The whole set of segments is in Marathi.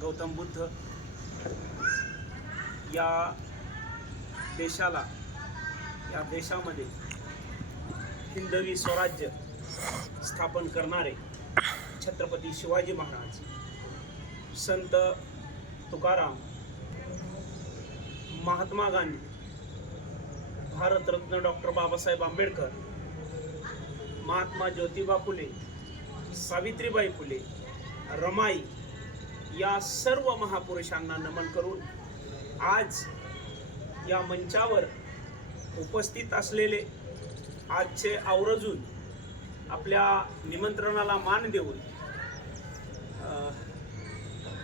गौतम बुद्ध या देशाला या देशामध्ये हिंदवी स्वराज्य स्थापन करणारे छत्रपती शिवाजी महाराज संत तुकाराम महात्मा गांधी भारतरत्न डॉक्टर बाबासाहेब आंबेडकर महात्मा ज्योतिबा फुले सावित्रीबाई फुले रमाई या सर्व महापुरुषांना नमन करून आज या मंचावर उपस्थित असलेले आजचे आवरजून आपल्या निमंत्रणाला मान देऊन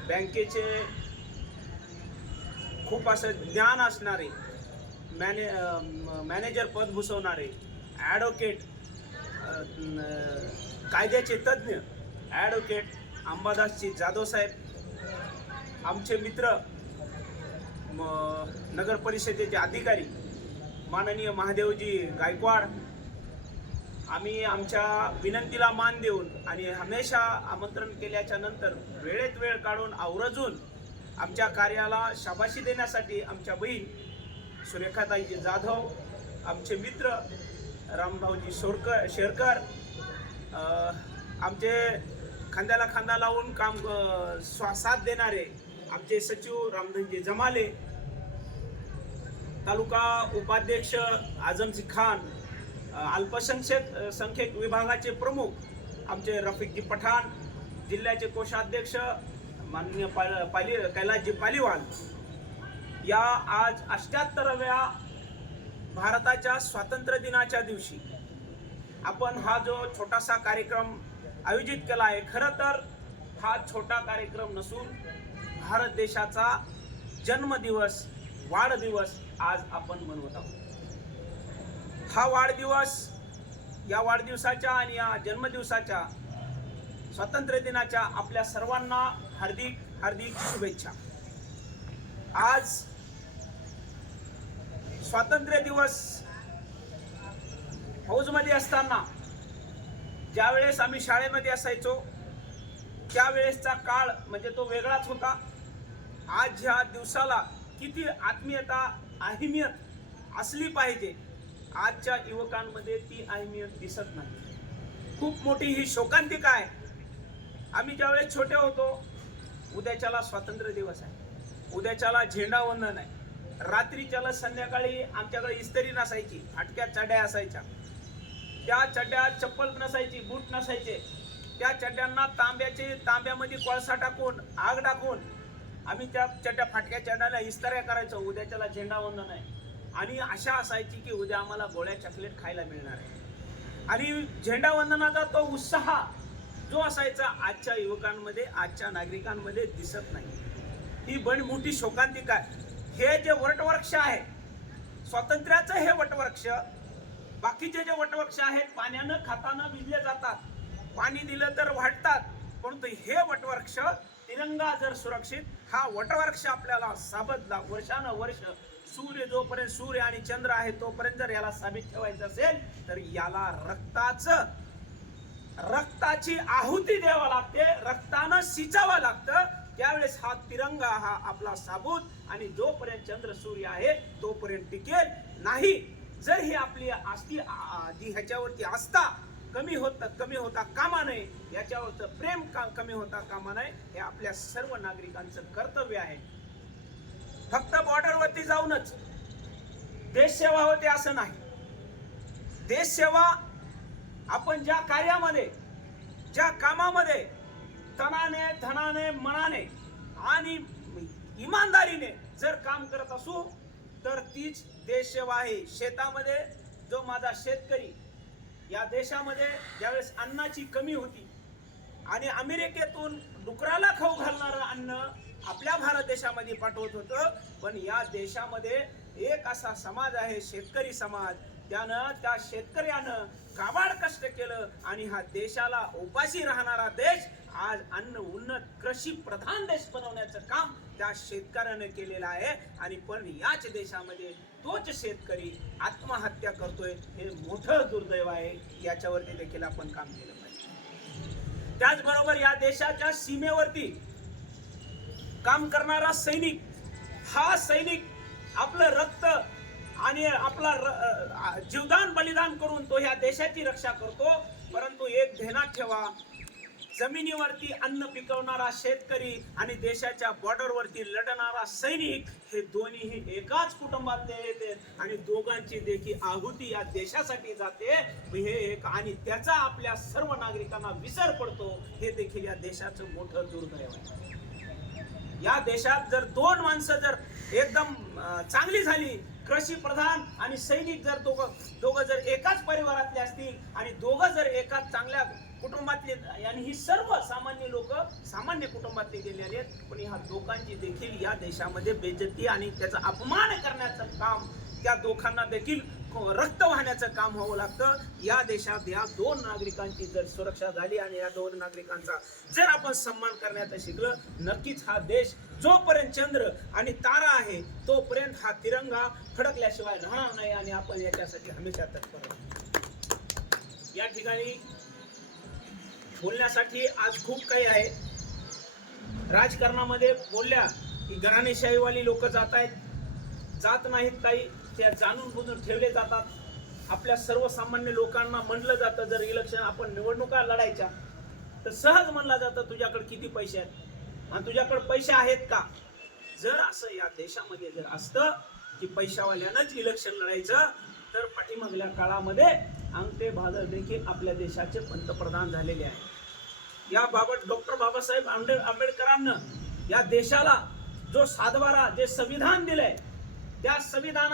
बँकेचे खूप असं ज्ञान असणारे मॅने मॅनेजर पद भूषवणारे ॲडव्होकेट कायद्याचे तज्ज्ञ ॲडव्होकेट अंबादासजी जाधव साहेब आमचे मित्र नगर परिषदेचे अधिकारी माननीय महादेवजी गायकवाड आम्ही आमच्या विनंतीला मान देऊन आणि हमेशा आमंत्रण केल्याच्यानंतर वेळेत वेळ काढून आवरजून आमच्या कार्याला शाबाशी देण्यासाठी आमच्या बहीण सुरेखाताईजी जाधव आमचे मित्र रामभाऊजी शोरकर शेरकर आमचे खांद्याला खांदा लावून काम स्वा- साथ देणारे आमचे सचिव रामधनजी जमाले तालुका उपाध्यक्ष आजमजी खान अल्पसंख्यक संख्यक विभागाचे प्रमुख आमचे रफिकजी पठाण जिल्ह्याचे कोषाध्यक्ष माननीय पाल पाली कैलासजी पालिवाल. या आज अष्ट्याहत्तराव्या भारताच्या स्वातंत्र्य दिनाच्या दिवशी आपण हा जो छोटासा कार्यक्रम आयोजित केला आहे खरं तर हा छोटा कार्यक्रम नसून भारत देशाचा जन्मदिवस वाढदिवस आज आपण मनवत आहोत. हा वाढदिवस या वाढदिवसाच्या आणि या जन्मदिवसाच्या स्वातंत्र्य दिनाच्या आपल्या सर्वांना हार्दिक हार्दिक शुभेच्छा. आज स्वातंत्र्य दिवस फौजमध्ये असताना ज्यावेळेस आम्ही शाळेमध्ये असायचो त्यावेळेसचा काळ म्हणजे तो वेगळाच होता. आज ह्या दिवसाला किती आत्मीयता अहिमियत असली पाहिजे आजच्या युवकांमध्ये ती अहिमियत दिसत नाही. खूप मोठी ही शोकांतिका आहे. आम्ही ज्यावेळेस छोटे होतो उद्याच्याला स्वातंत्र्य दिवस आहे. उद्याच्याला झेंडावंदन आहे. रात्रीच्याला संध्याकाळी आमच्याकडे इस्त्री नसायची फाटक्या चड्या असायच्या. त्या चड्या चप्पल नसायची बूट नसायचे. त्या चड्यांना तांब्याचे तांब्यामध्ये कोळसा टाकून आग टाकून आम्ही त्या चट्या फाटक्या चेंडाला इस्ताऱ्या करायचो. उद्याच्याला झेंडावंदन आहे. आणि आशा असायची की उद्या आम्हाला गोळ्या चॉकलेट खायला मिळणार आहे. आणि झेंडावंदनाचा तो उत्साह जो असायचा आजच्या युवकांमध्ये आजच्या नागरिकांमध्ये दिसत नाही. ही बडी मोठी शोकांतिका आहे. हे जे वटवृक्ष आहे स्वातंत्र्याचं हे वटवृक्ष बाकीचे जे वटवृक्ष आहेत पाण्यानं खातानं भिजले जातात. पाणी दिलं तर वाढतात परंतु हे वटवृक्ष तिरंगा जर सुरक्षित हा वटवृक्ष आपल्याला साबदला वर्षानुवर्ष सूर्य जोपर्यंत सूर्य आणि चंद्र आहे तोपर्यंत जर याला साबित ठेवायचं असेल तर याला रक्ताचं रक्ताची आहुती द्यावा लागते रक्तानं सिंचावं लागतं. त्यावेळेस हा तिरंगा हा आपला साबूत आणि जोपर्यंत चंद्र सूर्य आहे तोपर्यंत टिकेल नाही. जर ही आपली आस्ती जी ह्याच्यावरती आस्था कमी होत कमी होता कामा नये याच्यावरचं प्रेम का कमी होता कामा नये हे आपल्या सर्व नागरिकांचं कर्तव्य आहे. फक्त बॉर्डरवरती जाऊनच देशसेवा होते असं नाही. देशसेवा आपण ज्या कार्यामध्ये ज्या कामामध्ये तणाने धनाने मनाने आणि इमानदारीने जर काम करत असू तर तीच देशसेवा आहे. शेतामध्ये जो माझा शेतकरी या देशामध्ये ज्यावेळेस अन्नाची कमी होती आणि अमेरिकेतून डुकराला खाऊ घालणारं अन्न आपल्या भारत देशामध्ये पाठवत होतं पण या देशामध्ये एक असा समाज आहे शेतकरी समाज त्यानं त्या शेतकऱ्यानं काबाड कष्ट केलं आणि हा देशाला उपाशी राहणारा देश आज अन्न उन्नत कृषी प्रधान देश बनवण्याचं काम त्या शेतकऱ्यानं केलेलं आहे. आणि पण याच देशामध्ये तोच शेतकरी आत्महत्या करतोय हे मोठं दुर्दैव आहे. याच्यावरती देखील आपण काम केलं पाहिजे. त्याचबरोबर या देशाच्या सीमेवरती काम करणारा सैनिक हा सैनिक आपलं रक्त आणि आपला र- जीवदान बलिदान करून तो ह्या देशाची रक्षा करतो. परंतु एक ध्यानात ठेवा. जमिनीवरती अन्न पिकवणारा शेतकरी आणि देशाच्या बॉर्डरवरती लढणारा सैनिक हे दोन्हीही एकाच कुटुंबातले येते आणि दोघांची देखील आहुती या देशासाठी जाते. हे एक आणि त्याचा आपल्या सर्व नागरिकांना विसर पडतो. हे देखील या देशाचं मोठं दुर्दैव आहे. या देशात जर दोन माणसं जर एकदम चांगली झाली कृषी प्रधान आणि सैनिक जर दोघं दोघं जर एकाच परिवारातले असतील आणि दोघं जर एकाच चांगल्या कुटुंबातले आणि ही सर्व सामान्य लोक सामान्य कुटुंबातले गेलेले आहेत पण ह्या दोघांची देखील या देशामध्ये बेजती आणि त्याचा अपमान करण्याचं काम त्या दोघांना देखील रक्त वाहण्याचं काम व्हावं लागतं. या देशात या दोन नागरिकांची जर सुरक्षा झाली आणि या दोन नागरिकांचा जर आपण सन्मान करण्याचं शिकलं नक्कीच हा देश जोपर्यंत चंद्र आणि तारा आहे तोपर्यंत हा तिरंगा फडकल्याशिवाय राहणार नाही आणि आपण याच्यासाठी हमेशा तत्पर या ठिकाणी बोलण्यासाठी आज खूप काही आहे. राजकारणामध्ये बोलल्या की घराणेशाहीवाली लोक जात आहेत. जात नाहीत काही. त्या जाणून बुजून ठेवले जातात. आपल्या सर्वसामान्य लोकांना म्हणलं जातं जर इलेक्शन आपण निवडणुका लढायच्या तर सहज म्हणलं जातं तुझ्याकडे किती पैसे आहेत? आणि तुझ्याकडे पैसे आहेत का? जर असं या देशामध्ये जर असतं की पैशावाल्यानंच इलेक्शन लढायचं तर पाठीमागल्या काळामध्ये अंगठे भादर देखील आपल्या देशाचे पंतप्रधान झालेले आहेत. याबाबत डॉक्टर बाबासाहेब आंबे आंबेडकरांना या देशाला जो सातबारा जे संविधान दिलंय त्या संविधाना